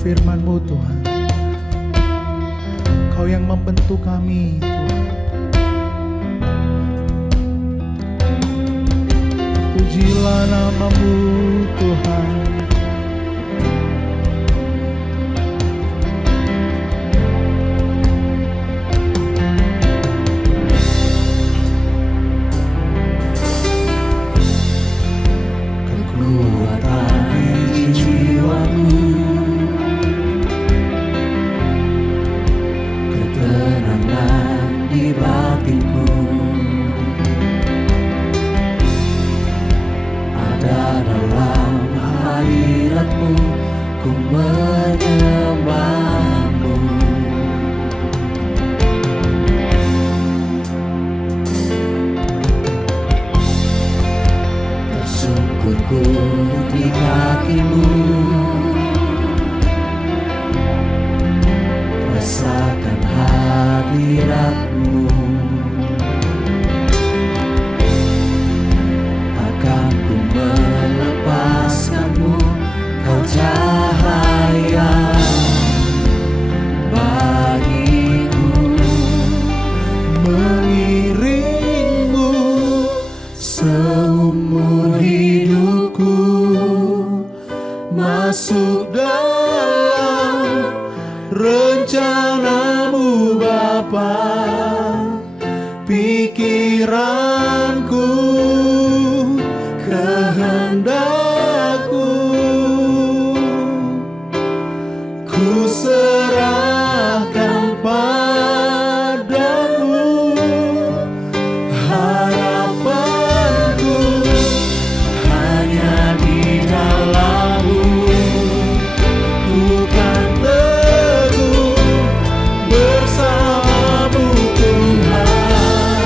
firman-Mu Tuhan. Kau yang membentuk kami Tuhan. Pujilah nama-Mu Tuhan. Di kaki-Mu, rasakan hadirat-Mu. Takkan ku melepaskan-Mu, Kau cahaya bagiku. Mengiring-Mu seumur hidupku, masuk dalam rencana-Mu Bapa. Pikiranku, kehendakku, ku serahkan padamu. Harapanku hanya di dalam-Mu. Ku kan teguh bersama-Mu Tuhan.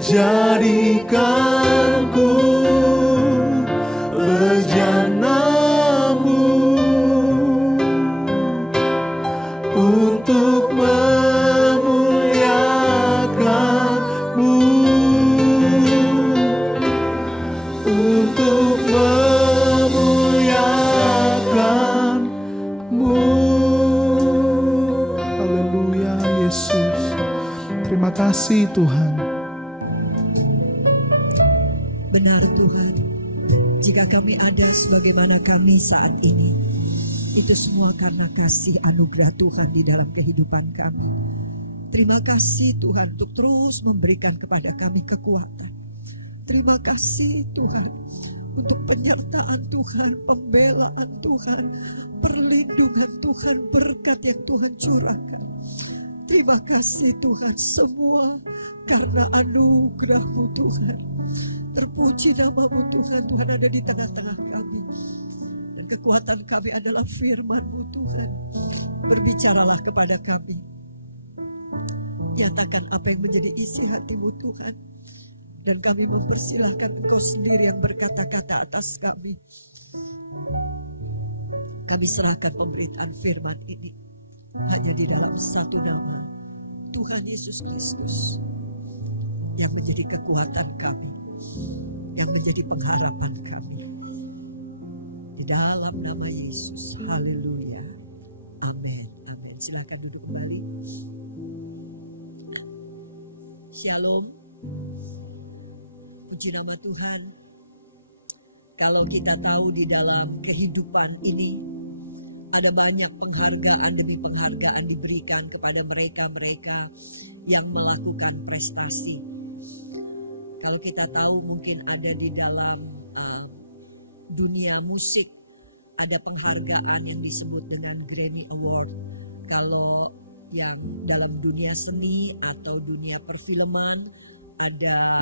jadikanku bejanamu untuk memuliakanmu, untuk memuliakanmu. Haleluya Yesus. Terima kasih Tuhan. Benar Tuhan, jika kami ada sebagaimana kami saat ini, itu semua karena kasih anugerah Tuhan di dalam kehidupan kami. Terima kasih Tuhan untuk terus memberikan kepada kami kekuatan. Terima kasih Tuhan untuk penyertaan Tuhan, pembelaan Tuhan, perlindungan Tuhan, berkat yang Tuhan curahkan. Terima kasih Tuhan, semua karena anugerah-Mu Tuhan. Terpuji nama-Mu Tuhan, Tuhan ada di tengah-tengah kami. Dan kekuatan kami adalah firman-Mu Tuhan. Berbicaralah kepada kami. Nyatakan apa yang menjadi isi hati-Mu Tuhan. Dan kami mempersilahkan Engkau sendiri yang berkata-kata atas kami. Kami serahkan pemberitaan firman ini hanya di dalam satu nama, Tuhan Yesus Kristus, yang menjadi kekuatan kami, yang menjadi pengharapan kami. Di dalam nama Yesus, haleluya, amin, amin. Silakan duduk kembali. Shalom, puji nama Tuhan. Kalau kita tahu di dalam kehidupan ini, ada banyak penghargaan demi penghargaan diberikan kepada mereka-mereka yang melakukan prestasi. Kalau kita tahu mungkin ada di dalam dunia musik, ada penghargaan yang disebut dengan Grammy Award. Kalau yang dalam dunia seni atau dunia perfilman, ada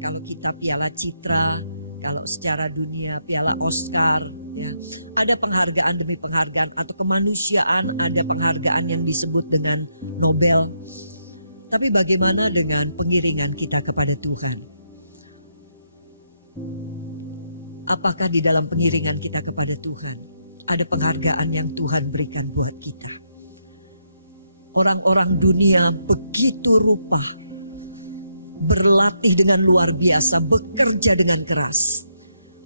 kalau kita Piala Citra, kalau secara dunia Piala Oscar, ya, ada penghargaan demi penghargaan, atau kemanusiaan ada penghargaan yang disebut dengan Nobel. Tapi bagaimana dengan pengiringan kita kepada Tuhan? Apakah di dalam pengiringan kita kepada Tuhan ada penghargaan yang Tuhan berikan buat kita? Orang-orang dunia begitu rupa berlatih dengan luar biasa, bekerja dengan keras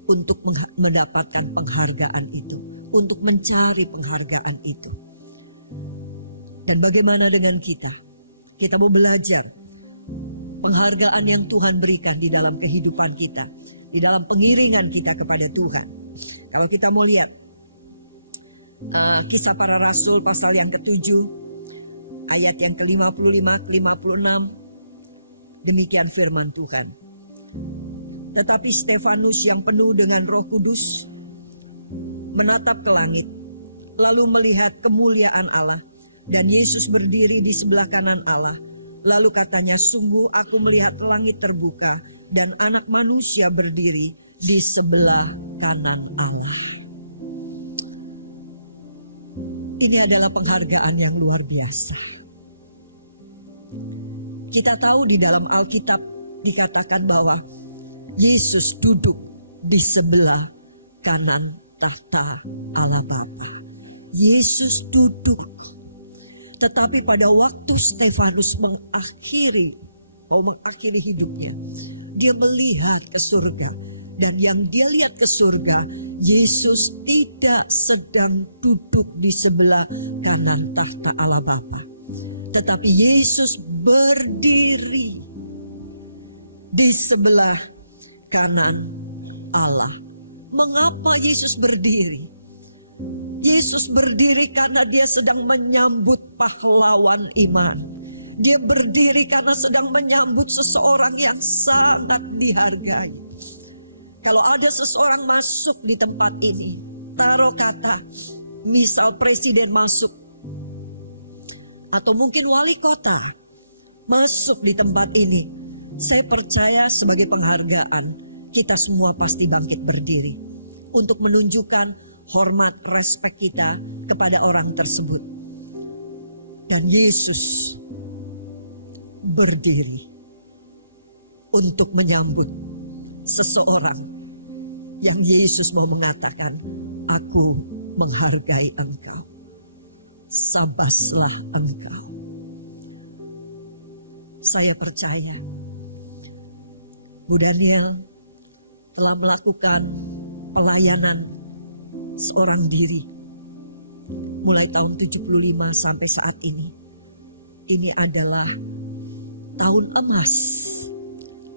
untuk mendapatkan penghargaan itu, untuk mencari penghargaan itu. Dan bagaimana dengan kita? Kita mau belajar penghargaan yang Tuhan berikan di dalam kehidupan kita, di dalam pengiringan kita kepada Tuhan. Kalau kita mau lihat Kisah Para Rasul pasal yang ke-7, ayat yang ke-55-56, demikian firman Tuhan. Tetapi Stefanus yang penuh dengan Roh Kudus menatap ke langit, lalu melihat kemuliaan Allah dan Yesus berdiri di sebelah kanan Allah. Lalu katanya, sungguh aku melihat langit terbuka dan Anak Manusia berdiri di sebelah kanan Allah. Ini adalah penghargaan yang luar biasa. Kita tahu di dalam Alkitab dikatakan bahwa Yesus duduk di sebelah kanan tahta Allah Bapa. Yesus duduk. Tetapi pada waktu Stefanus mengakhiri hidupnya, dia melihat ke surga. Dan yang dia lihat ke surga, Yesus tidak sedang duduk di sebelah kanan tahta Allah Bapa. Tetapi Yesus berdiri di sebelah kanan Allah. Mengapa Yesus berdiri? Yesus berdiri karena dia sedang menyambut pahlawan iman. Dia berdiri karena sedang menyambut seseorang yang sangat dihargai. Kalau ada seseorang masuk di tempat ini, taruh kata, misal presiden masuk, atau mungkin wali kota masuk di tempat ini, saya percaya sebagai penghargaan, kita semua pasti bangkit berdiri untuk menunjukkan hormat, respek kita kepada orang tersebut. Dan Yesus berdiri untuk menyambut seseorang yang Yesus mau mengatakan, aku menghargai engkau. Sabaslah engkau. Saya percaya Bu Daniel telah melakukan pelayanan seorang diri mulai tahun 75 sampai saat ini. Ini adalah tahun emas,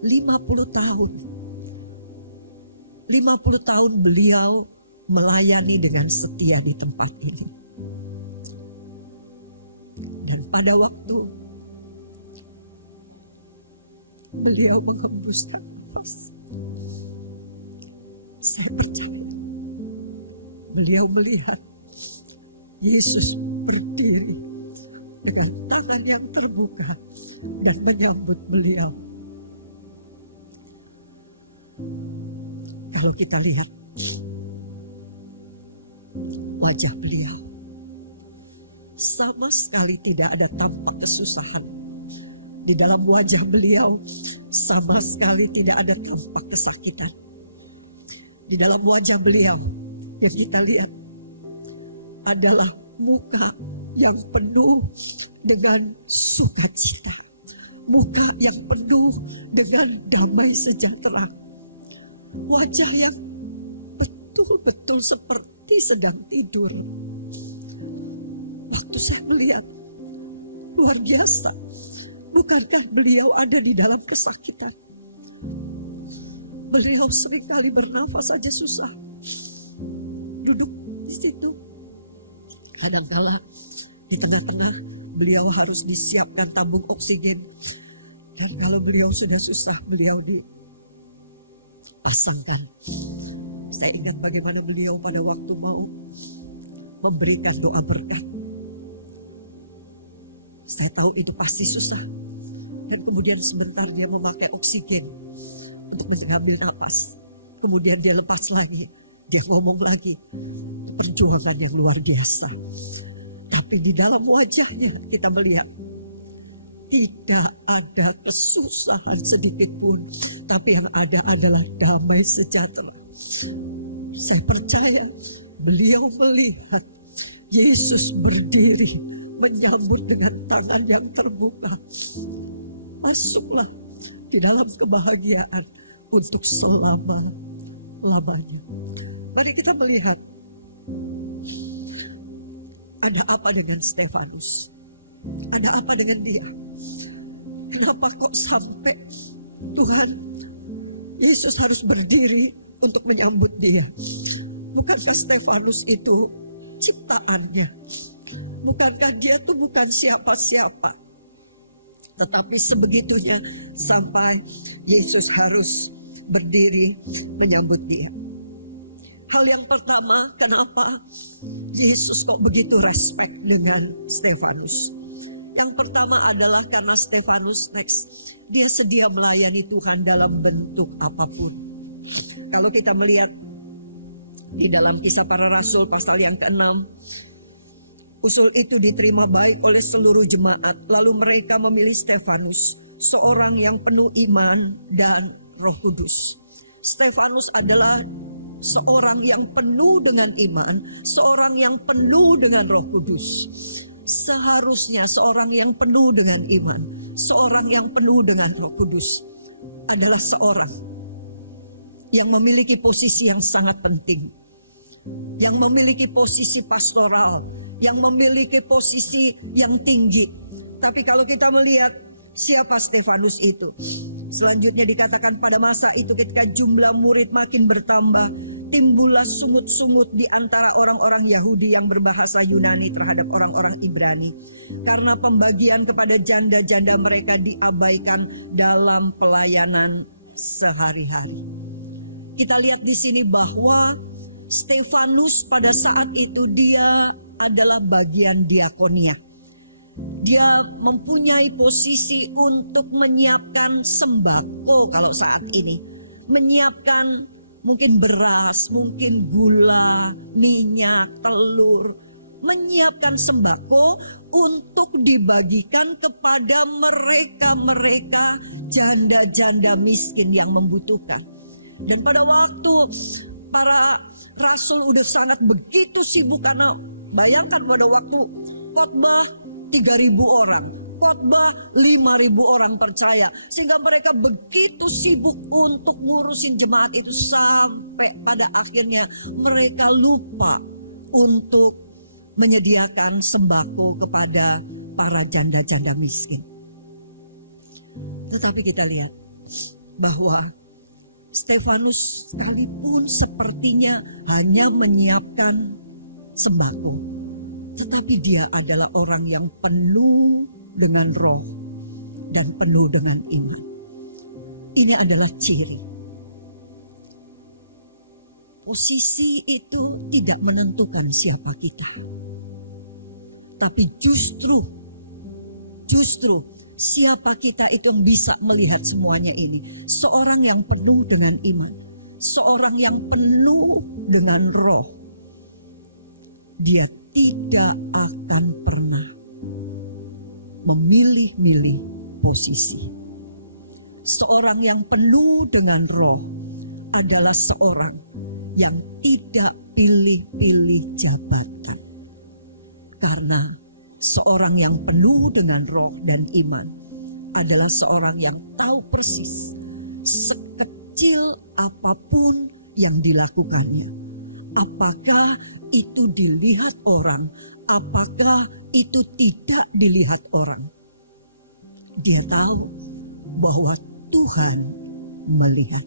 50 tahun. 50 tahun beliau melayani dengan setia di tempat ini. Dan pada waktu beliau menghembuskan nafas, saya percaya beliau melihat Yesus berdiri dengan tangan yang terbuka dan menyambut beliau. Kalau kita lihat wajah beliau, sama sekali tidak ada tampak kesusahan. Di dalam wajah beliau sama sekali tidak ada tampak kesakitan. Di dalam wajah beliau yang kita lihat adalah muka yang penuh dengan sukacita, muka yang penuh dengan damai sejahtera, wajah yang betul-betul seperti sedang tidur. Waktu saya melihat, luar biasa, bukankah beliau ada di dalam kesakitan? Beliau seringkali bernafas saja susah, duduk di situ. Kadangkala di tengah-tengah beliau harus disiapkan tabung oksigen. Dan kalau beliau sudah susah, beliau dipasangkan. Saya ingat bagaimana beliau pada waktu mau memberikan doa berkat. Saya tahu itu pasti susah. Dan kemudian sebentar dia memakai oksigen untuk mengambil napas. Kemudian dia lepas lagi. Dia ngomong lagi, perjuangan yang luar biasa. Tapi di dalam wajahnya kita melihat tidak ada kesusahan sedikit pun. Tapi yang ada adalah damai sejahtera. Saya percaya beliau melihat Yesus berdiri menyambut dengan tangan yang terbuka. Masuklah di dalam kebahagiaan untuk selama-lamanya. Mari kita melihat ada apa dengan Stefanus, ada apa dengan dia. Kenapa kok sampai Tuhan Yesus harus berdiri untuk menyambut dia? Bukankah Stefanus itu ciptaannya? Bukankah dia tuh bukan siapa-siapa? Tetapi sebegitunya sampai Yesus harus berdiri menyambut dia. Hal yang pertama, kenapa Yesus kok begitu respect dengan Stefanus? Yang pertama adalah karena Stefanus dia sedia melayani Tuhan dalam bentuk apapun. Kalau kita melihat di dalam Kisah Para Rasul pasal yang ke-6, usul itu diterima baik oleh seluruh jemaat. Lalu mereka memilih Stefanus, seorang yang penuh iman dan Roh Kudus. Stefanus adalah seorang yang penuh dengan iman, seorang yang penuh dengan Roh Kudus. Seharusnya seorang yang penuh dengan iman, seorang yang penuh dengan Roh Kudus adalah seorang yang memiliki posisi yang sangat penting, yang memiliki posisi pastoral, yang memiliki posisi yang tinggi. Tapi kalau kita melihat siapa Stefanus itu, selanjutnya dikatakan pada masa itu ketika jumlah murid makin bertambah, timbullah sungut-sungut di antara orang-orang Yahudi yang berbahasa Yunani terhadap orang-orang Ibrani. Karena pembagian kepada janda-janda mereka diabaikan dalam pelayanan sehari-hari. Kita lihat di sini bahwa Stefanus pada saat itu dia adalah bagian diakonia. Dia mempunyai posisi untuk menyiapkan sembako kalau saat ini. Menyiapkan mungkin beras, mungkin gula, minyak, telur. menyiapkan sembako untuk dibagikan kepada mereka-mereka janda-janda miskin yang membutuhkan. Dan pada waktu para rasul udah sangat begitu sibuk, karena bayangkan pada waktu khotbah 3.000 orang, khotbah 5.000 orang percaya, sehingga mereka begitu sibuk untuk ngurusin jemaat itu sampai pada akhirnya mereka lupa untuk menyediakan sembako kepada para janda-janda miskin. Tetapi kita lihat bahwa Stefanus sekalipun sepertinya hanya menyiapkan sembako, tetapi dia adalah orang yang penuh dengan roh dan penuh dengan iman. Ini adalah ciri. Posisi itu tidak menentukan siapa kita. Tapi justru siapa kita itu yang bisa melihat semuanya ini. Seorang yang penuh dengan iman. Seorang yang penuh dengan roh. Dia tidak akan pernah memilih-milih posisi. Seorang yang penuh dengan roh adalah seorang yang tidak pilih-pilih jabatan. Karena seorang yang penuh dengan roh dan iman adalah seorang yang tahu persis sekecil apapun yang dilakukannya. Apakah itu dilihat orang, apakah itu tidak dilihat orang. Dia tahu bahwa Tuhan melihat.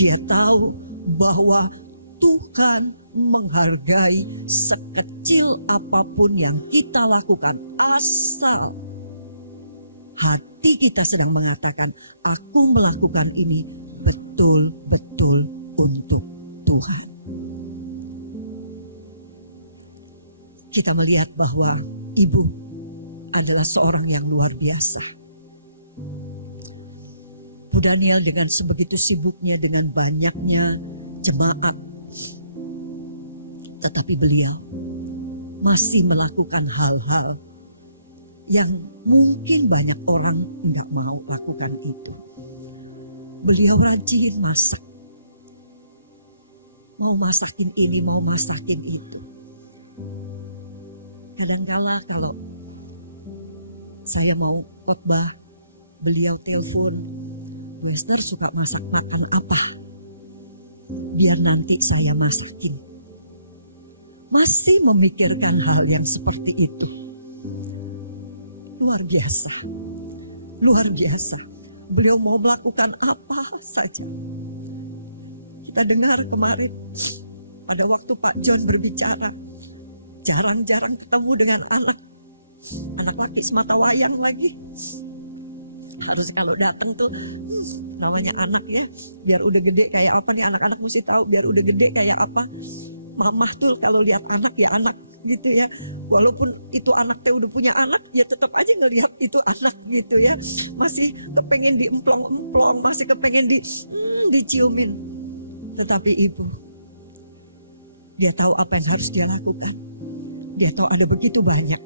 Dia tahu bahwa Tuhan menghargai sekecil apapun yang kita lakukan, asal hati kita sedang mengatakan, aku melakukan ini betul-betul untuk Tuhan. Kita melihat bahwa ibu adalah seorang yang luar biasa. Bu Daniel dengan sebegitu sibuknya, dengan banyaknya jemaat, tetapi beliau masih melakukan hal-hal yang mungkin banyak orang tidak mau lakukan itu. Beliau rajin masak. Mau masakin ini, mau masakin itu. Kadang-kala kalau saya mau khotbah, beliau telepon, Bu Esther suka masak makan apa? Biar nanti saya masakin. Masih memikirkan hal yang seperti itu. Luar biasa. Luar biasa. Beliau mau melakukan apa saja. Kita dengar kemarin pada waktu Pak John berbicara, jarang-jarang ketemu dengan anak laki semata wayang lagi. Harus kalau datang tuh namanya anak ya, biar udah gede kayak apa nih, anak-anak mesti tahu biar udah gede kayak apa. Mamah tuh kalau lihat anak ya anak gitu ya, walaupun itu anak teh udah punya anak ya tetap aja ngelihat itu anak gitu ya, masih kepengen diemplong-emplong, masih kepengen diciumin. Tetapi ibu, dia tahu apa yang harus dia lakukan. Dia tahu ada begitu banyak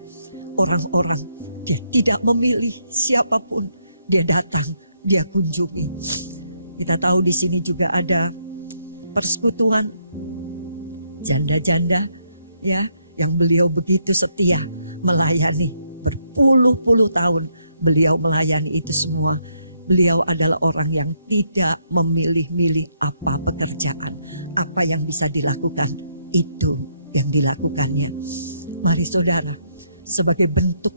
orang-orang, dia tidak memilih siapapun, dia datang, dia kunjungi. Kita tahu di sini juga ada persekutuan janda-janda ya, yang beliau begitu setia melayani berpuluh-puluh tahun. Beliau melayani itu semua. Beliau adalah orang yang tidak memilih-milih apa pekerjaan, apa yang bisa dilakukan, itu yang dilakukannya. Mari saudara, sebagai bentuk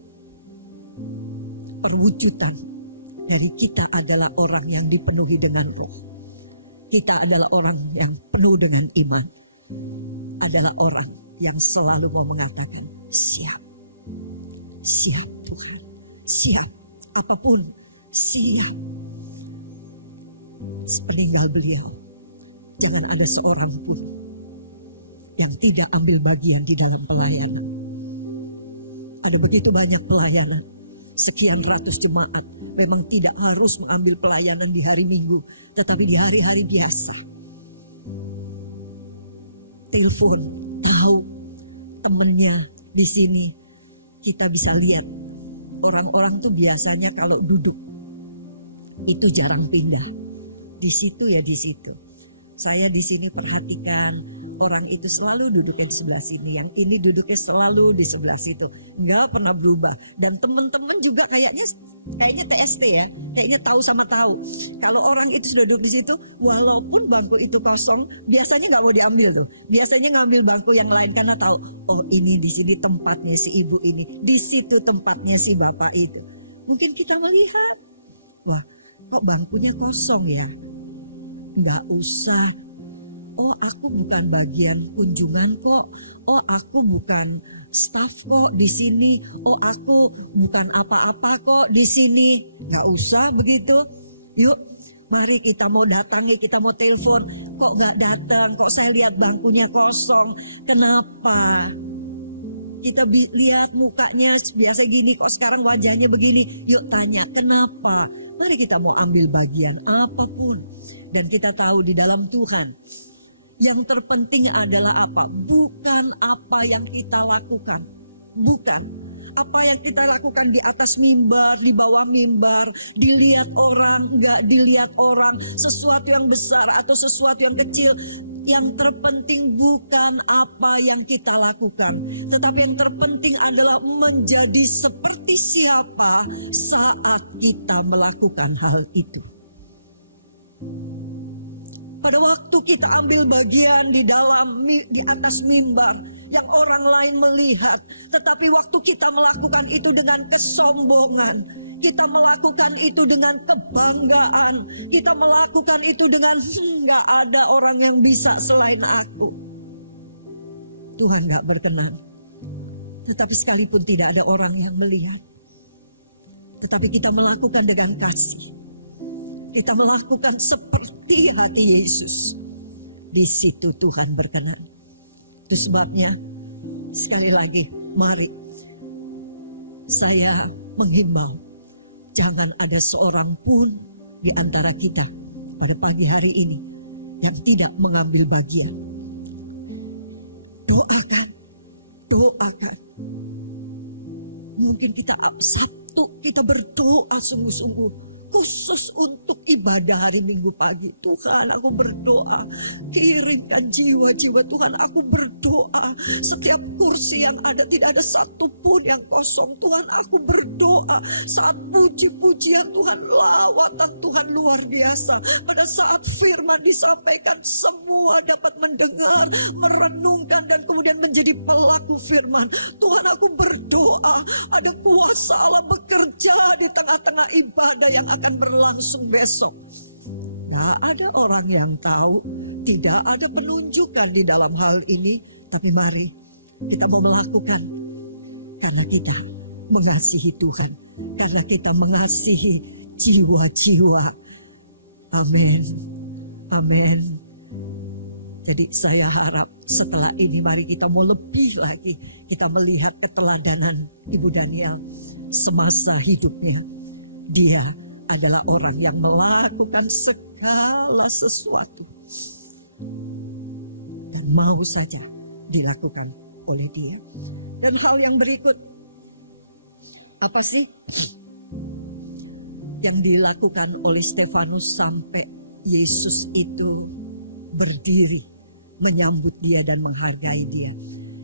perwujudan dari kita adalah orang yang dipenuhi dengan roh. Kita adalah orang yang penuh dengan iman. Adalah orang yang selalu mau mengatakan, siap. Siap Tuhan, siap. Apapun, siap. Sepeninggal beliau, jangan ada seorang pun yang tidak ambil bagian di dalam pelayanan. Ada begitu banyak pelayanan, sekian ratus jemaat. Memang tidak harus mengambil pelayanan di hari Minggu, tetapi di hari-hari biasa. Telepon, tahu temennya Di sini kita bisa lihat orang-orang tuh biasanya kalau duduk itu jarang pindah. Di situ ya di situ. Saya di sini perhatikan orang itu selalu duduknya di sebelah sini, yang ini duduknya selalu di sebelah situ, nggak pernah berubah. Dan teman-teman juga kayaknya TST ya, kayaknya tahu sama tahu. Kalau orang itu sudah duduk di situ, walaupun bangku itu kosong, biasanya nggak mau diambil tuh. Biasanya ngambil bangku yang lain karena tahu, oh ini di sini tempatnya si ibu ini, di situ tempatnya si bapak itu. Mungkin kita melihat, wah kok bangkunya kosong ya? Nggak usah. Oh aku bukan bagian kunjungan kok. Oh aku bukan staff kok di sini. Oh aku bukan apa-apa kok di sini. Nggak usah begitu. Yuk mari kita mau datangi, kita mau telepon. Kok nggak datang? Kok saya lihat bangkunya kosong? Kenapa? Kita lihat mukanya biasa gini, kok sekarang wajahnya begini. Yuk tanya kenapa? Mari kita mau ambil bagian apapun. Dan kita tahu di dalam Tuhan, yang terpenting adalah apa? Bukan apa yang kita lakukan. Bukan. Apa yang kita lakukan di atas mimbar, di bawah mimbar, dilihat orang, enggak dilihat orang, sesuatu yang besar atau sesuatu yang kecil. Yang terpenting bukan apa yang kita lakukan. Tetapi yang terpenting adalah menjadi seperti siapa saat kita melakukan hal itu. Pada waktu kita ambil bagian di atas mimbar yang orang lain melihat, tetapi waktu kita melakukan itu dengan kesombongan, kita melakukan itu dengan kebanggaan, kita melakukan itu dengan nggak ada orang yang bisa selain aku. Tuhan nggak berkenan. Tetapi sekalipun tidak ada orang yang melihat, tetapi kita melakukan dengan kasih. Kita melakukan seperti hati Yesus. Di situ Tuhan berkenan. Itu sebabnya sekali lagi mari saya menghimbau, jangan ada seorang pun di antara kita pada pagi hari ini yang tidak mengambil bagian. Doakan. Mungkin kita Sabtu kita berdoa sungguh-sungguh. Khusus untuk ibadah hari Minggu pagi. Tuhan aku berdoa. Kirimkan jiwa-jiwa Tuhan, aku berdoa. Setiap kursi yang ada tidak ada satupun yang kosong. Tuhan aku berdoa. Saat puji-pujian Tuhan, lawatan Tuhan luar biasa. Pada saat firman disampaikan, semua dapat mendengar, merenungkan dan kemudian menjadi pelaku firman. Tuhan aku berdoa. Ada kuasa Allah bekerja di tengah-tengah ibadah yang akan berlangsung besok. Gak ada orang yang tahu, tidak ada penunjukan di dalam hal ini, tapi mari kita mau melakukan karena kita mengasihi Tuhan, karena kita mengasihi jiwa-jiwa. Amin. Amin. Jadi saya harap setelah ini mari kita mau lebih lagi, kita melihat keteladanan Ibu Daniel semasa hidupnya. Dia adalah orang yang melakukan segala sesuatu dan mau saja dilakukan oleh dia. Dan hal yang berikut, apa sih yang dilakukan oleh Stefanus sampai Yesus itu berdiri menyambut dia dan menghargai dia?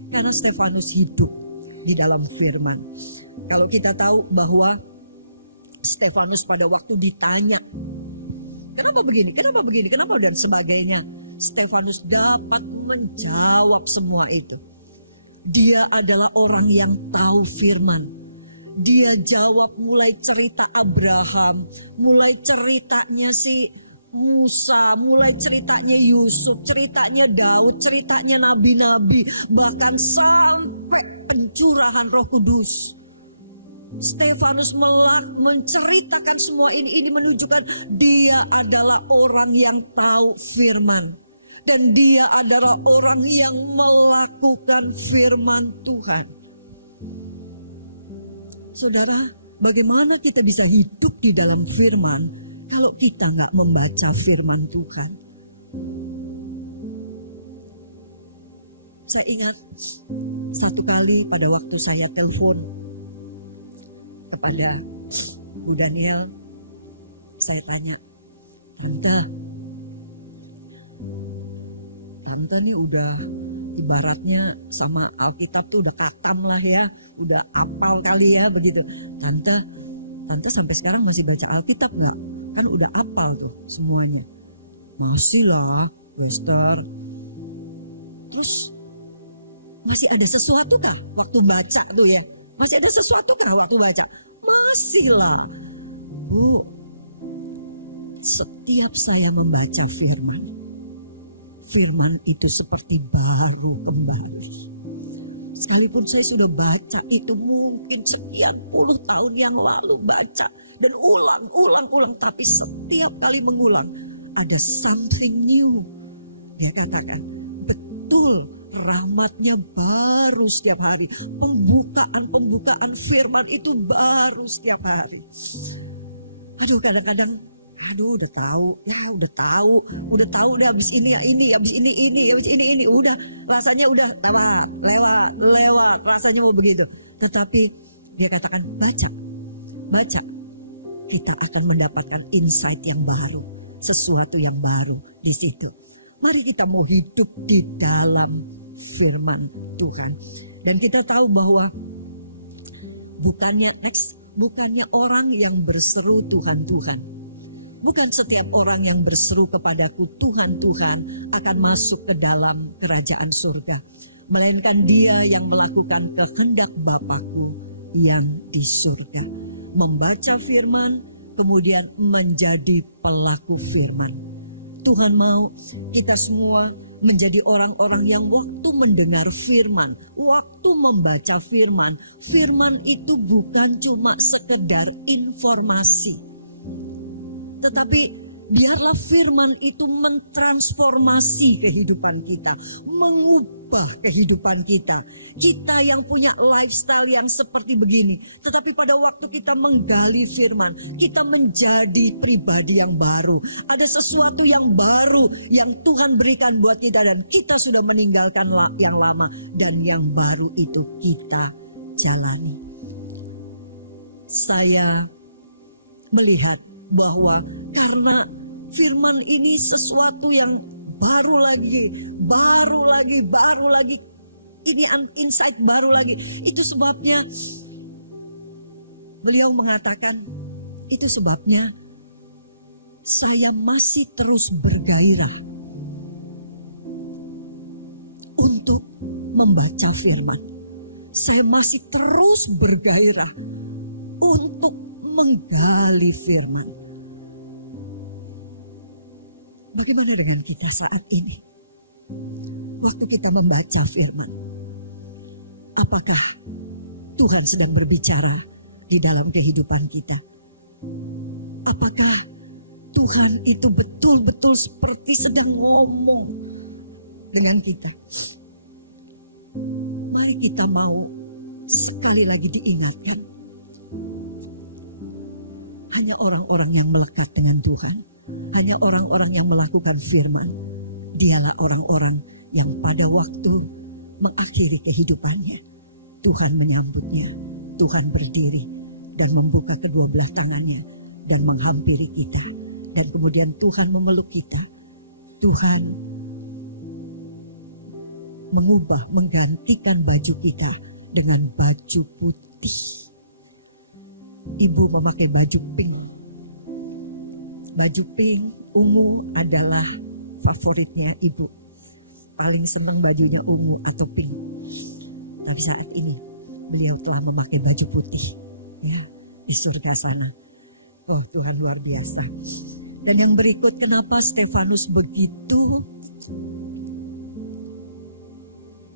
Karena Stefanus hidup di dalam firman. Kalau kita tahu bahwa Stefanus pada waktu ditanya, kenapa begini, kenapa dan sebagainya, Stefanus dapat menjawab semua itu. Dia adalah orang yang tahu firman. Dia jawab mulai cerita Abraham, mulai ceritanya si Musa, mulai ceritanya Yusuf, ceritanya Daud, ceritanya nabi-nabi, bahkan sampai pencurahan Roh Kudus. Stefanus menceritakan semua ini menunjukkan dia adalah orang yang tahu firman. Dan dia adalah orang yang melakukan firman Tuhan. Saudara, bagaimana kita bisa hidup di dalam firman kalau kita nggak membaca firman Tuhan? Saya ingat satu kali pada waktu saya telepon kepada Bu Daniel, saya tanya, Tante nih udah ibaratnya sama Alkitab tuh udah katam lah ya, udah apal kali ya begitu. Tante sampai sekarang masih baca Alkitab gak? Kan udah apal tuh semuanya. Masih lah, Wester. Terus masih ada sesuatu kah waktu baca tuh ya? Masih ada sesuatu kah waktu baca? Masih lah. Bu, setiap saya membaca firman itu seperti baru kembali. Sekalipun saya sudah baca itu mungkin sekian puluh tahun yang lalu baca. Dan ulang, tapi setiap kali mengulang ada something new. Dia katakan, betul rahmatnya baru setiap hari. Pembukaan firman itu baru setiap hari. Aduh, kadang-kadang udah tahu udah habis ini udah rasanya udah lewat rasanya mau begitu. Tetapi dia katakan baca kita akan mendapatkan insight yang baru, sesuatu yang baru di situ. Mari kita mau hidup di dalam firman Tuhan. Dan kita tahu bahwa bukannya orang yang berseru Tuhan. Bukan setiap orang yang berseru kepadaku Tuhan akan masuk ke dalam kerajaan surga. Melainkan dia yang melakukan kehendak Bapakku yang di surga. Membaca firman, kemudian menjadi pelaku firman. Tuhan mau kita semua menjadi orang-orang yang waktu mendengar firman, waktu membaca firman itu bukan cuma sekedar informasi. Tetapi biarlah firman itu mentransformasi kehidupan kita, mengubah kehidupan kita. Kita yang punya lifestyle yang seperti begini, tetapi pada waktu kita menggali firman, kita menjadi pribadi yang baru. Ada sesuatu yang baru yang Tuhan berikan buat kita dan kita sudah meninggalkan yang lama dan yang baru itu kita jalani. Saya melihat bahwa karena firman ini sesuatu yang baru lagi, ini insight baru lagi. Itu sebabnya beliau mengatakan, itu sebabnya saya masih terus bergairah untuk membaca firman. Saya masih terus bergairah untuk menggali firman. Bagaimana dengan kita saat ini? Waktu kita membaca firman, apakah Tuhan sedang berbicara di dalam kehidupan kita? Apakah Tuhan itu betul-betul seperti sedang ngomong dengan kita? Mari kita mau sekali lagi diingatkan. Hanya orang-orang yang melekat dengan Tuhan, hanya orang-orang yang melakukan firman, dialah orang-orang yang pada waktu mengakhiri kehidupannya, Tuhan menyambutnya, Tuhan berdiri dan membuka kedua belah tangannya dan menghampiri kita. Dan kemudian Tuhan memeluk kita. Tuhan menggantikan baju kita dengan baju putih. Ibu memakai baju pink. Baju pink, ungu adalah favoritnya ibu. Paling senang bajunya ungu atau pink. Tapi saat ini beliau telah memakai baju putih. Ya, di surga sana. Oh, Tuhan luar biasa. Dan yang berikut, kenapa Stefanus begitu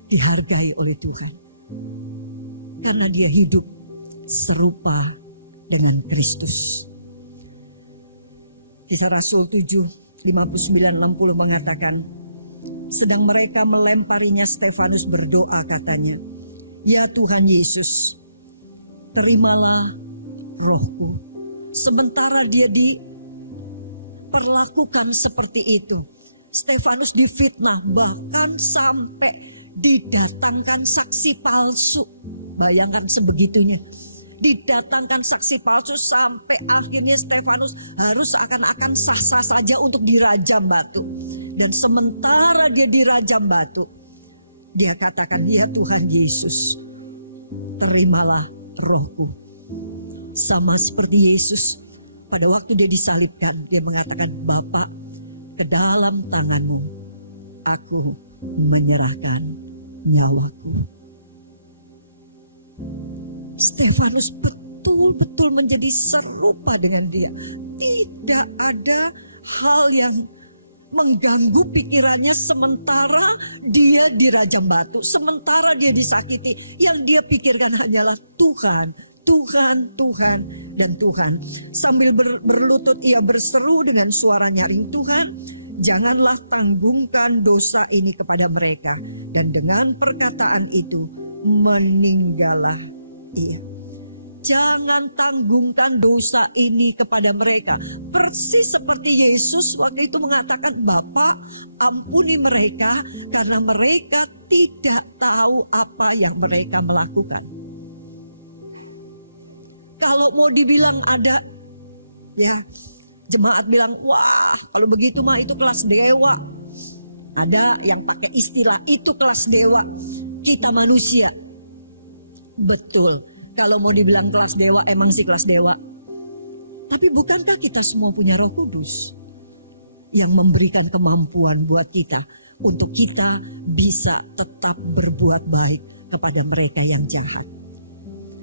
dihargai oleh Tuhan? Karena dia hidup serupa dengan Kristus. Kisah Rasul 7, 59-60 mengatakan, sedang mereka melemparinya, Stefanus berdoa katanya, ya Tuhan Yesus, terimalah rohku. Sementara dia diperlakukan seperti itu, Stefanus difitnah, bahkan sampai didatangkan saksi palsu. Bayangkan sebegitunya. Didatangkan saksi palsu sampai akhirnya Stefanus harus seakan-akan sah-sah saja untuk dirajam batu. Dan sementara dia dirajam batu, dia katakan, "Ya Tuhan Yesus, terimalah rohku." Sama seperti Yesus pada waktu dia disalibkan, dia mengatakan, "Bapa, ke dalam tanganmu aku menyerahkan nyawaku." Stefanus betul-betul menjadi serupa dengan dia. Tidak ada hal yang mengganggu pikirannya sementara dia dirajam batu, sementara dia disakiti. Yang dia pikirkan hanyalah Tuhan, Tuhan, Tuhan, dan Tuhan. Sambil berlutut ia berseru dengan suara nyaring, "Tuhan, janganlah tanggungkan dosa ini kepada mereka." Dan dengan perkataan itu meninggallah ia. Jangan tanggungkan dosa ini kepada mereka. Persis seperti Yesus waktu itu mengatakan, "Bapa, ampuni mereka karena mereka tidak tahu apa yang mereka melakukan." Kalau mau dibilang ada, ya jemaat bilang, "Wah, kalau begitu mah itu kelas dewa." Ada yang pakai istilah itu kelas dewa, kita manusia. Betul, kalau mau dibilang kelas dewa, emang sih kelas dewa. Tapi bukankah kita semua punya Roh Kudus yang memberikan kemampuan buat kita untuk kita bisa tetap berbuat baik kepada mereka yang jahat.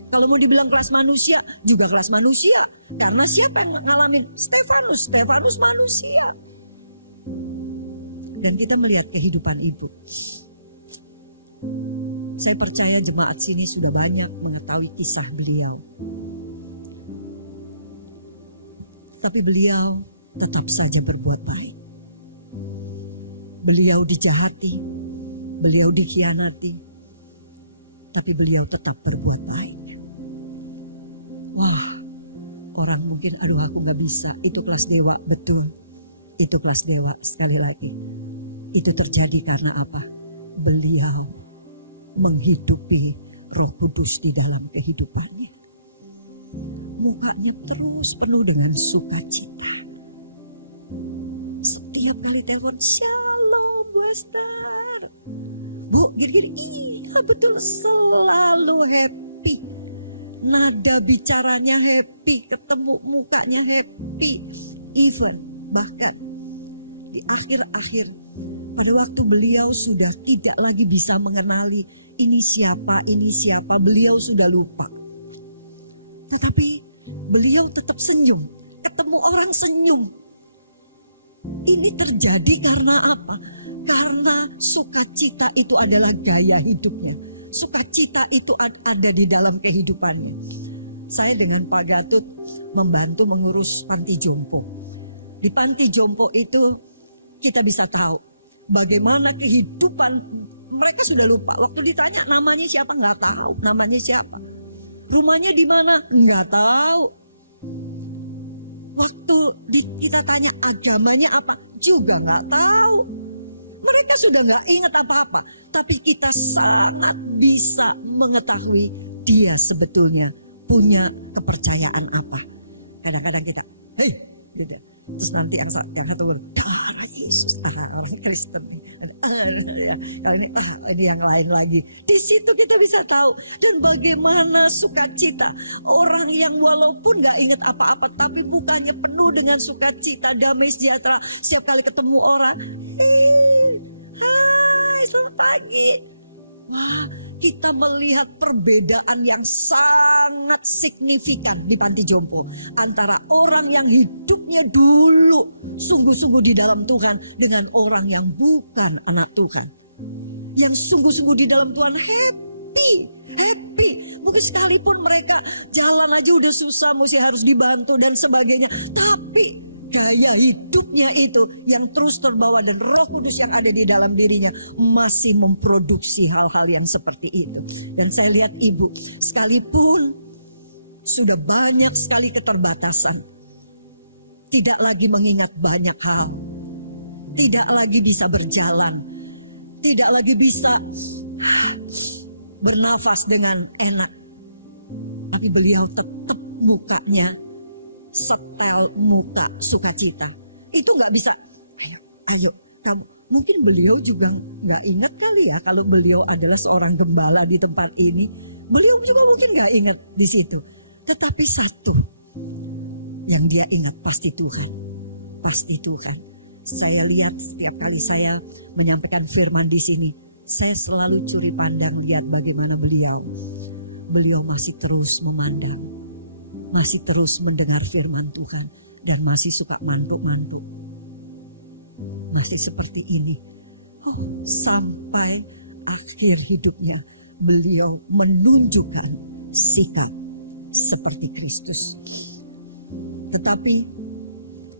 Kalau mau dibilang kelas manusia, juga kelas manusia. Karena siapa yang ngalamin? Stefanus, Stefanus manusia. Dan kita melihat kehidupan ibu. Saya percaya jemaat sini sudah banyak mengetahui kisah beliau. Tapi beliau tetap saja berbuat baik. Beliau dijahati, beliau dikhianati, tapi beliau tetap berbuat baik. Wah, orang mungkin, aduh aku gak bisa, itu kelas dewa. Betul, itu kelas dewa. Sekali lagi, itu terjadi karena apa? Beliau menghidupi Roh Kudus di dalam kehidupannya. Mukanya terus penuh dengan sukacita. Setiap kali telepon, "Shalom Bu Esther, Bu gini-gini." Iya betul, selalu happy. Nada bicaranya happy, ketemu mukanya happy. Even bahkan di akhir-akhir, pada waktu beliau sudah tidak lagi bisa mengenali ini siapa, beliau sudah lupa. Tetapi beliau tetap senyum, ketemu orang senyum. Ini terjadi karena apa? Karena sukacita itu adalah gaya hidupnya. Sukacita itu ada di dalam kehidupannya. Saya dengan Pak Gatut membantu mengurus panti jompo. Di panti jompo itu kita bisa tahu bagaimana kehidupan mereka sudah lupa. Waktu ditanya namanya siapa, nggak tahu namanya siapa. Rumahnya di mana, nggak tahu. Waktu kita tanya agamanya apa, juga nggak tahu. Mereka sudah nggak ingat apa-apa. Tapi kita sangat bisa mengetahui dia sebetulnya punya kepercayaan apa. Kadang-kadang kita, hei, gitu. Terus nanti yang satu darah Yesus, orang Kristen nih. Kali ini yang lain lagi. Di situ kita bisa tahu. Dan bagaimana sukacita orang yang walaupun gak ingat apa-apa, tapi mukanya penuh dengan sukacita, damai sejahtera. Setiap kali ketemu orang, hai selamat pagi. Wah, kita melihat perbedaan yang sangat signifikan di panti jompo antara orang yang hidupnya dulu sungguh-sungguh di dalam Tuhan dengan orang yang bukan anak Tuhan. Yang sungguh-sungguh di dalam Tuhan happy. Mungkin sekalipun mereka jalan aja udah susah, mesti harus dibantu dan sebagainya. Tapi gaya hidupnya itu yang terus terbawa dan Roh Kudus yang ada di dalam dirinya masih memproduksi hal-hal yang seperti itu. Dan saya lihat ibu, sekalipun sudah banyak sekali keterbatasan, tidak lagi mengingat banyak hal, tidak lagi bisa berjalan, tidak lagi bisa bernafas dengan enak. Tapi beliau tetap mukanya setel muka sukacita. Itu nggak bisa. Ayo, kamu. Mungkin beliau juga nggak ingat kali ya kalau beliau adalah seorang gembala di tempat ini. Beliau juga mungkin nggak ingat di situ. Tetapi satu yang dia ingat pasti Tuhan. Pasti Tuhan. Saya lihat setiap kali saya menyampaikan firman di sini, saya selalu curi pandang lihat bagaimana beliau masih terus memandang, masih terus mendengar firman Tuhan, dan masih suka mantuk-mantuk. Masih seperti ini. Sampai akhir hidupnya beliau menunjukkan sikap seperti Kristus. Tetapi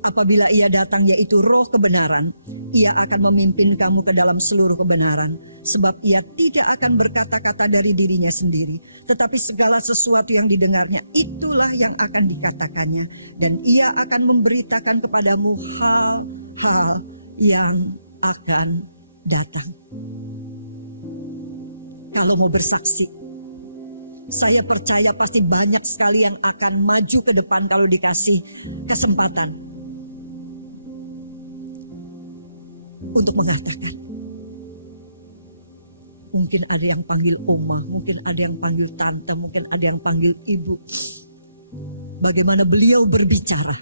apabila ia datang, yaitu roh kebenaran, ia akan memimpin kamu ke dalam seluruh kebenaran. Sebab ia tidak akan berkata-kata dari dirinya sendiri, tetapi segala sesuatu yang didengarnya, itulah yang akan dikatakannya. Dan ia akan memberitakan kepadamu hal-hal yang akan datang. Kalau mau bersaksi, saya percaya pasti banyak sekali yang akan maju ke depan kalau dikasih kesempatan untuk mengatakan. Mungkin ada yang panggil oma, mungkin ada yang panggil tante, mungkin ada yang panggil ibu. Bagaimana beliau berbicara.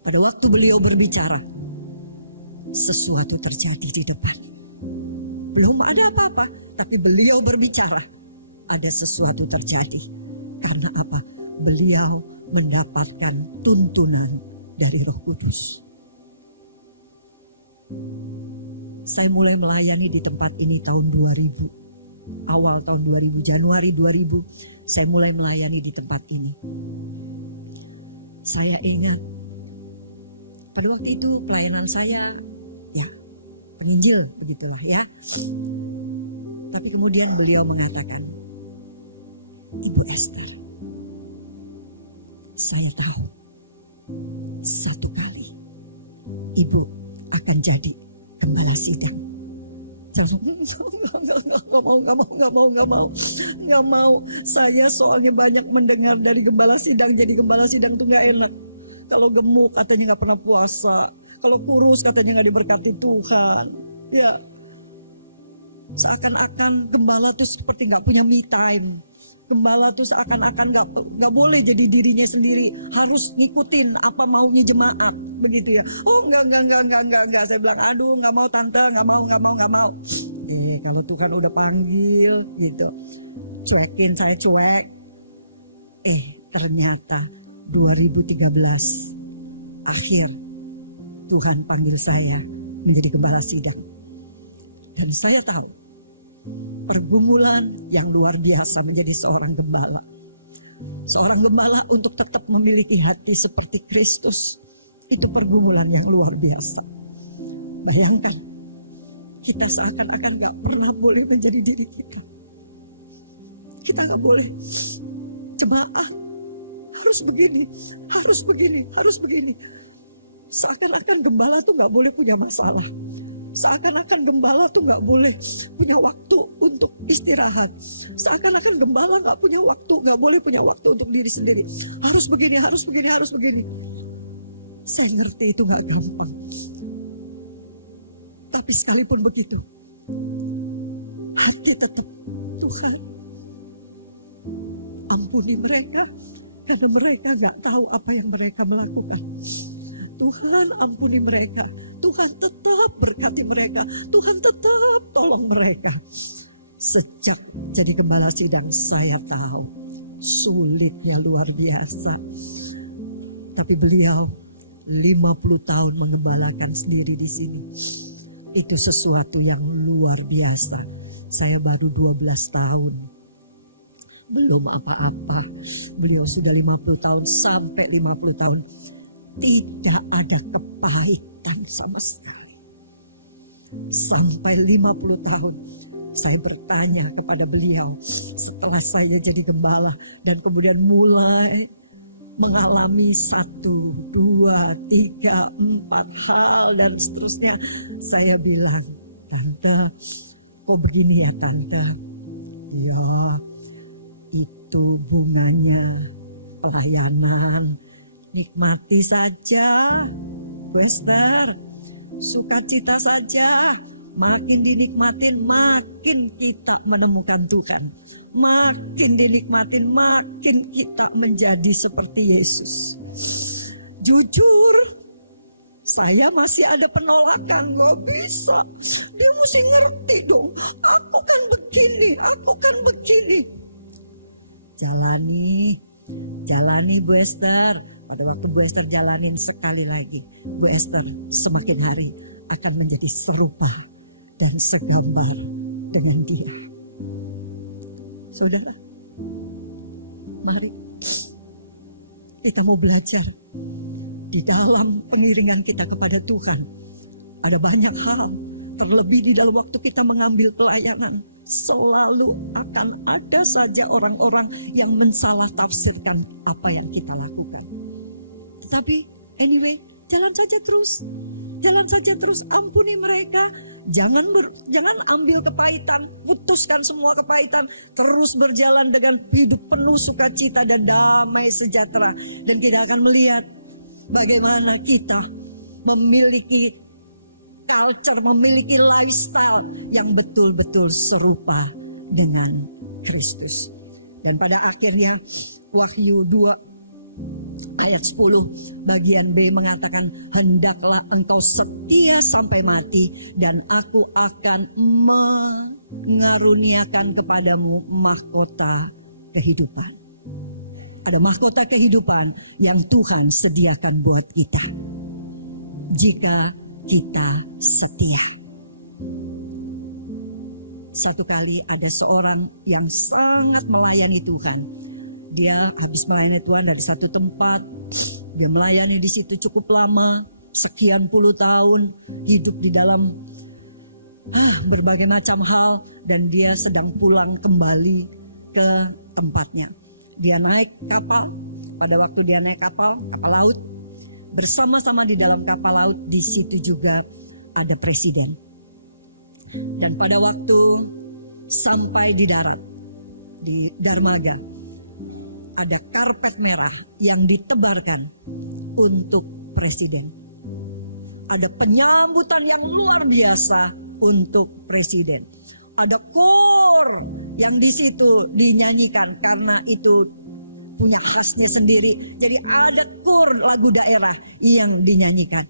Pada waktu beliau berbicara, sesuatu terjadi di depan. Belum ada apa-apa, tapi beliau berbicara, ada sesuatu terjadi. Karena apa? Beliau mendapatkan tuntunan dari Roh Kudus. Saya mulai melayani di tempat ini tahun 2000. Awal tahun 2000, Januari 2000, saya mulai melayani di tempat ini. Saya ingat, pada waktu itu pelayanan saya, ya, penginjil, begitulah ya. Tapi kemudian beliau mengatakan, Ibu Esther, saya tahu, satu kali, Ibu akan jadi gembala sidang. Nggak mau. Saya soalnya banyak mendengar dari gembala sidang. Jadi gembala sidang tuh nggak enak. Kalau gemuk katanya nggak pernah puasa. Kalau kurus katanya nggak diberkati Tuhan. Ya, seakan-akan gembala tuh seperti nggak punya me time. Gembala tuh seakan-akan nggak boleh jadi dirinya sendiri, harus ngikutin apa maunya jemaat, begitu ya. Oh enggak. Saya bilang, aduh nggak mau tante, nggak mau. Kalau Tuhan udah panggil, gitu, cuekin saya cuek. Ternyata 2013 akhir Tuhan panggil saya menjadi gembala sidang, dan saya tahu pergumulan yang luar biasa menjadi seorang gembala. Seorang gembala untuk tetap memiliki hati seperti Kristus, itu pergumulan yang luar biasa. Bayangkan, kita seakan-akan gak pernah boleh menjadi diri kita. Kita gak boleh. Jemaat harus begini. Seakan-akan gembala tuh gak boleh punya masalah. Seakan-akan gembala tuh gak boleh punya waktu untuk istirahat. Seakan-akan gembala gak punya waktu, gak boleh punya waktu untuk diri sendiri. Harus begini. Saya ngerti itu gak gampang. Tapi sekalipun begitu, hati tetap, Tuhan, ampuni mereka, karena mereka gak tahu apa yang mereka melakukan. Tuhan ampuni mereka, Tuhan tetap berkati mereka, Tuhan tetap tolong mereka. Sejak jadi gembala sidang saya tahu sulitnya luar biasa. Tapi beliau 50 tahun mengembalakan sendiri di sini. Itu sesuatu yang luar biasa. Saya baru 12 tahun. Belum apa-apa. Beliau sudah 50 tahun sampai 50 tahun. Tidak ada kepahitan sama sekali. Sampai 50 tahun saya bertanya kepada beliau setelah saya jadi gembala dan kemudian mulai mengalami 1, 2, 3, 4 hal dan seterusnya. Saya bilang, Tante, Kok begini ya tante? Ya, itu bunganya pelayanan. Nikmati saja, Bu Esther. Sukacita saja. Makin dinikmatin, makin kita menemukan Tuhan. Makin dinikmatin, makin kita menjadi seperti Yesus. Jujur, saya masih ada penolakan, gak bisa. Dia mesti ngerti dong, aku kan begini. Jalani Bu Esther. Pada waktu Bu Esther jalanin sekali lagi, Bu Esther semakin hari akan menjadi serupa dan segambar dengan Dia. Saudara, mari kita mau belajar di dalam pengiringan kita kepada Tuhan. Ada banyak hal, terlebih di dalam waktu kita mengambil pelayanan, selalu akan ada saja orang-orang yang mensalah tafsirkan apa yang kita lakukan. Tetapi anyway, jalan saja terus, ampuni mereka. Jangan ambil kepahitan, putuskan semua kepahitan, terus berjalan dengan hidup penuh sukacita dan damai sejahtera. Dan kita akan melihat bagaimana kita memiliki culture, memiliki lifestyle yang betul-betul serupa dengan Kristus. Dan pada akhirnya Wahyu 2 ayat 10 bagian B mengatakan, hendaklah engkau setia sampai mati dan aku akan mengaruniakan kepadamu mahkota kehidupan. Ada mahkota kehidupan yang Tuhan sediakan buat kita jika kita setia. Satu kali ada seorang yang sangat melayani Tuhan. Dia habis melayani Tuhan dari satu tempat, dia melayani di situ cukup lama, sekian puluh tahun, hidup di dalam berbagai macam hal, dan dia sedang pulang kembali ke tempatnya. Dia naik kapal, pada waktu dia naik kapal laut, bersama-sama di dalam kapal laut, di situ juga ada presiden. Dan pada waktu sampai di darat, di dermaga, ada karpet merah yang ditebarkan untuk presiden. Ada penyambutan yang luar biasa untuk presiden. Ada kor yang di situ dinyanyikan karena itu punya khasnya sendiri. Jadi ada kor lagu daerah yang dinyanyikan.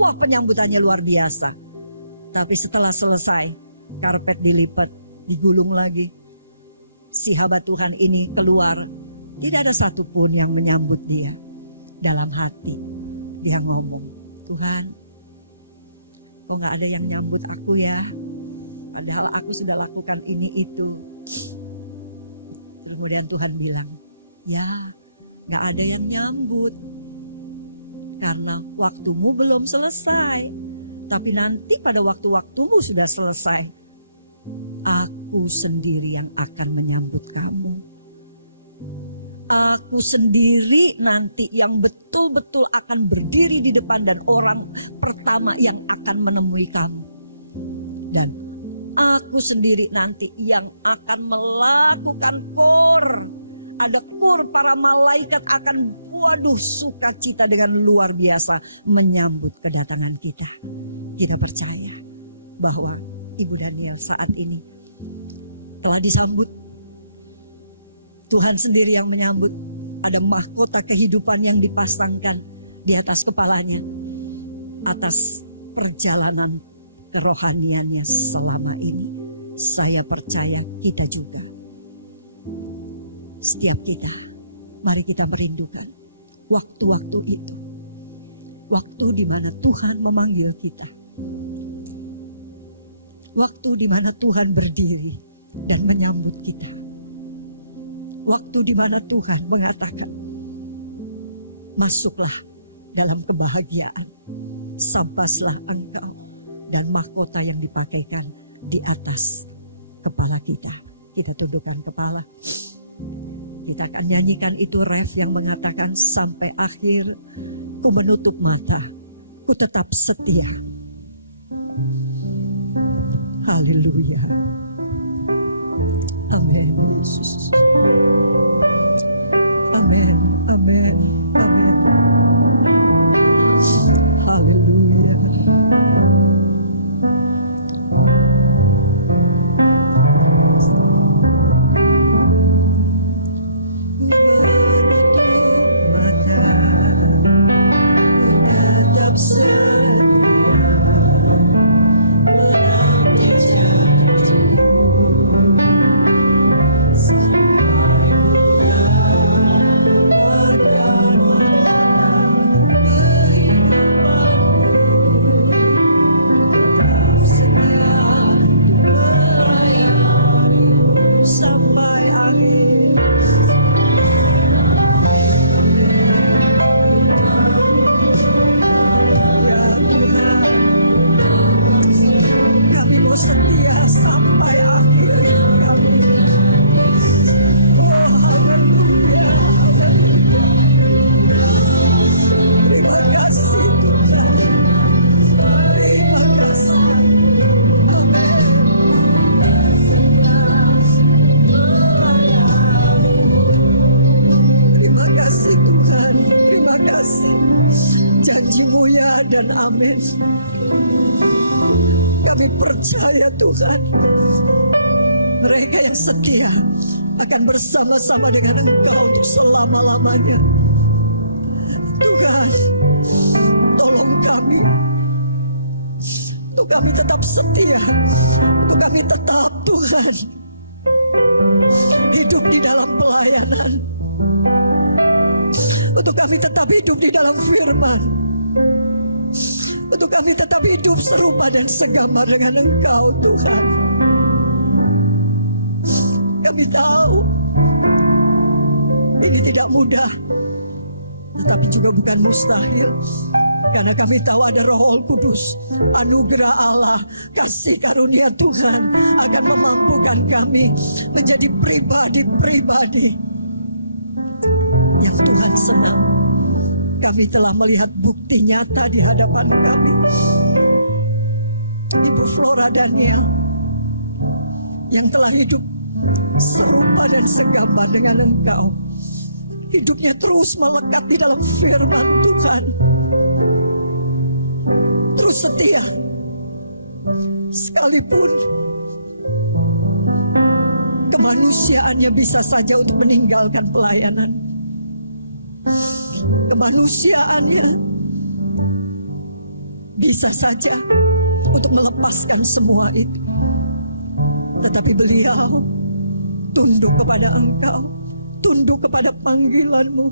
Wah, penyambutannya luar biasa. Tapi setelah selesai, karpet dilipat, digulung lagi. Si hamba Tuhan ini keluar. Tidak ada satupun yang menyambut dia. Dalam hati dia ngomong, Tuhan, kok gak ada yang nyambut aku ya? Padahal aku sudah lakukan ini itu. Kemudian Tuhan bilang, ya gak ada yang nyambut. Karena waktumu belum selesai. Tapi nanti pada waktu-waktumu sudah selesai, aku sendiri yang akan menyambut kamu. Aku sendiri nanti yang betul-betul akan berdiri di depan dan orang pertama yang akan menemui kamu. Dan aku sendiri nanti yang akan melakukan kor. Ada kor, para malaikat akan sukacita dengan luar biasa menyambut kedatangan kita. Kita percaya bahwa Ibu Daniel saat ini telah disambut. Tuhan sendiri yang menyambut. Ada mahkota kehidupan yang dipasangkan di atas kepalanya. Atas perjalanan kerohaniannya selama ini. Saya percaya kita juga. Setiap kita, mari kita merindukan waktu-waktu itu. Waktu di mana Tuhan memanggil kita. Waktu di mana Tuhan berdiri dan menyambut kita. Waktu di mana Tuhan mengatakan, masuklah dalam kebahagiaan, sampaslah engkau, dan mahkota yang dipakaikan di atas kepala kita. Kita tundukkan kepala. Kita akan nyanyikan itu ref yang mengatakan, sampai akhir ku menutup mata, ku tetap setia. Haleluya. Amin Yesus. Amin, amin, amin. Haleluya. Sampai akhir. Ya Tuhan, kami mau setia sampai akhir hidup kami. Terima kasih Tuhan. Terima kasih. Terima kasih Tuhan. Terima kasih. Janji-Mu ya dan amin. Kami percaya Tuhan, mereka yang setia akan bersama-sama dengan Engkau untuk selama-lamanya. Tuhan, tolong kami untuk kami tetap setia, untuk kami tetap Tuhan hidup di dalam pelayanan, untuk kami tetap hidup di dalam firman, untuk kami tetap hidup serupa dan segama dengan Engkau Tuhan. Kami tahu ini tidak mudah, tetapi juga bukan mustahil. Karena kami tahu ada Roh Kudus, anugerah Allah, kasih karunia Tuhan akan memampukan kami menjadi pribadi-pribadi yang Tuhan senang. Kami telah melihat bukti nyata di hadapan kami. Ibu Flora Daniel yang telah hidup serupa dan segama dengan Engkau. Hidupnya terus melekat di dalam firman Tuhan. Terus setia. Sekalipun kemanusiaannya bisa saja untuk meninggalkan pelayanan. Kemanusiaannya bisa saja untuk melepaskan semua itu. Tetapi beliau tunduk kepada Engkau, tunduk kepada panggilan-Mu,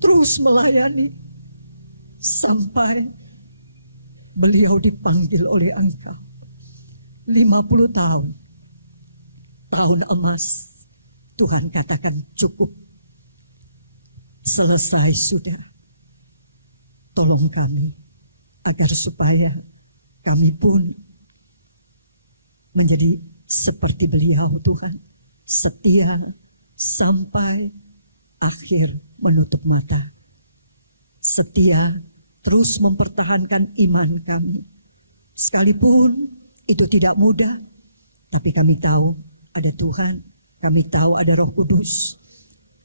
terus melayani sampai beliau dipanggil oleh Engkau. 50 tahun, tahun emas, Tuhan katakan cukup. Selesai sudah. Tolong kami agar supaya kami pun menjadi seperti beliau Tuhan. Setia sampai akhir menutup mata. Setia terus mempertahankan iman kami. Sekalipun itu tidak mudah, tapi kami tahu ada Tuhan. Kami tahu ada Roh Kudus.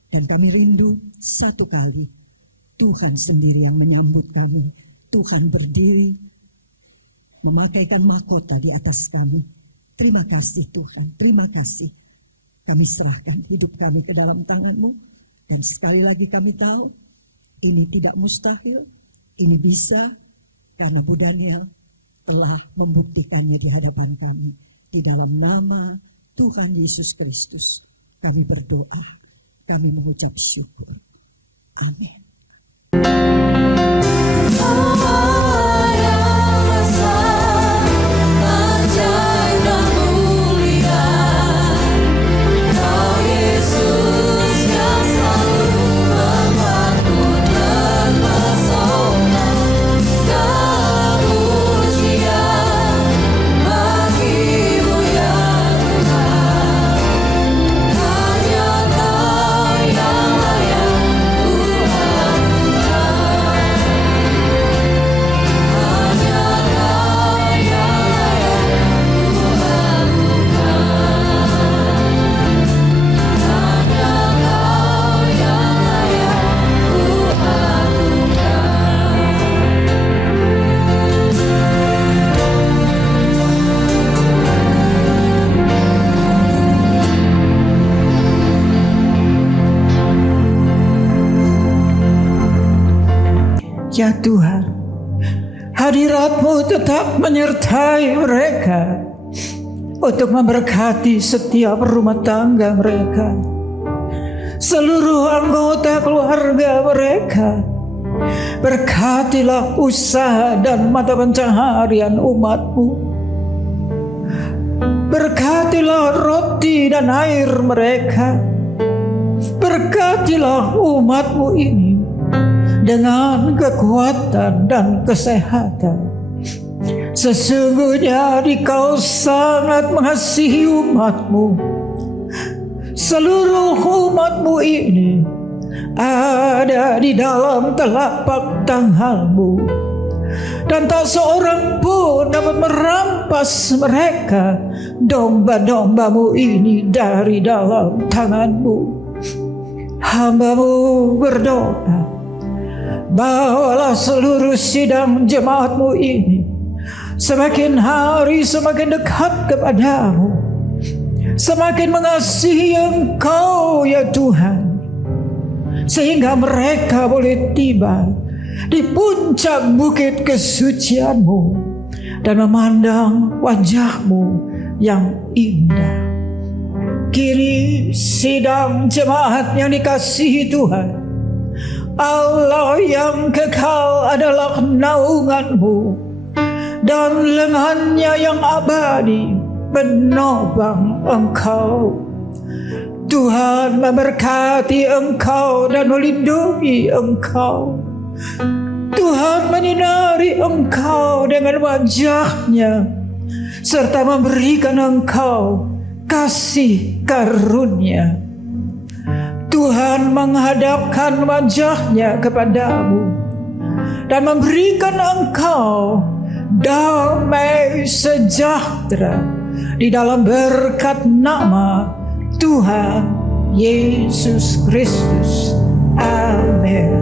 Dan kami rindu satu kali Tuhan sendiri yang menyambut kami. Tuhan berdiri memakaikan mahkota di atas kami. Terima kasih Tuhan, terima kasih. Kami serahkan hidup kami ke dalam tangan-Mu. Dan sekali lagi kami tahu ini tidak mustahil, ini bisa karena Bu Daniel telah membuktikannya di hadapan kami. Di dalam nama Tuhan Yesus Kristus kami berdoa. Kami mengucap syukur. Amin. Hanya Kau yang layak Tuhan. Hadirat-Mu tetap menyertai mereka untuk memberkati setiap rumah tangga mereka, seluruh anggota keluarga mereka. Berkatilah usaha dan mata pencaharian umat-Mu. Berkatilah roti dan air mereka. Berkatilah umat-Mu ini dengan kekuatan dan kesehatan. Sesungguhnya Dikau sangat mengasihi umat-Mu. Seluruh umat-Mu ini ada di dalam telapak tangan-Mu, dan tak seorang pun dapat merampas mereka, domba-domba-Mu ini, dari dalam tangan-Mu. Hamba-Mu berdoa, bawalah seluruh sidang jemaat-Mu ini semakin hari semakin dekat kepada-Mu, semakin mengasihi Engkau ya Tuhan, sehingga mereka boleh tiba di puncak bukit kesucian-Mu dan memandang wajah-Mu yang indah. Kini sidang jemaat yang dikasihi Tuhan, Allah yang kekal adalah naungan-Mu, dan lengannya yang abadi menopang Engkau. Tuhan memberkati Engkau dan melindungi Engkau. Tuhan menyinari Engkau dengan wajah-Nya, serta memberikan Engkau kasih karunia. Tuhan menghadapkan wajah-Nya kepadamu dan memberikan Engkau damai sejahtera di dalam berkat nama Tuhan Yesus Kristus. Amin.